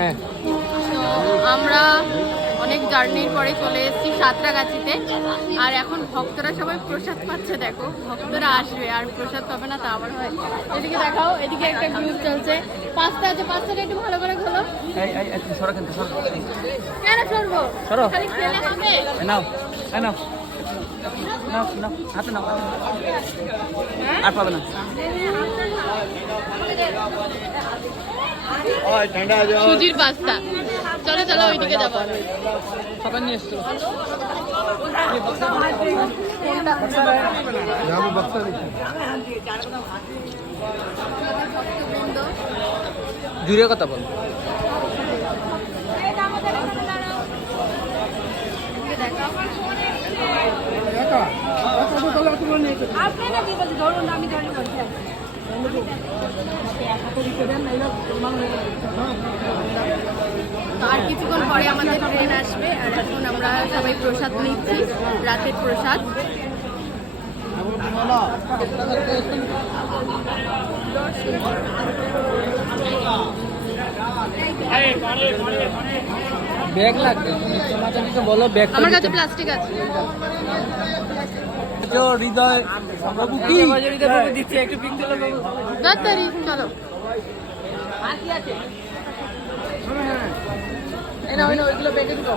হ্যাঁ, তো আমরা অনেক জার্নির পরে চলে এসেছি সাঁতরাগাছিতে। আর এখন ভক্তরা সবাই প্রসাদ পাচ্ছে। দেখো, ভক্তরা আসবে আর প্রসাদ পাবে না তা আবার হয়। এদিকে দেখাও, এদিকে একটা গ্রুপ চলছে। পাঁচটা আছে, পাঁচটাটা একটু ভালো করে খোলো। কেন সরবো? খালি খেলে হবে? নাও নাও নাও নাও, হাতে নাও, আর পাবে না। সুজির পাস্তা। চলো চলো, ওইদিকে যাবো। খাবার নিয়ে এসছো? জুড়ে কথা বল। আর কিছুক্ষণ পরে আমাদের ট্রেন আসবে। আর এখন আমরা সবাই প্রসাদ নিচ্ছি, রাতের প্রসাদ। ব্যাগ লাগবে, বলো ব্যাগ। আমার কাছে প্লাস্টিক আছে। হৃদয় বাবু কি দিচ্ছে একটু পিক দিলে তাড়াতাড়ি চলো। ওইগুলো ব্যাগে দিও।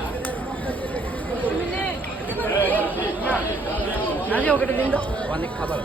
অনেক খাবার।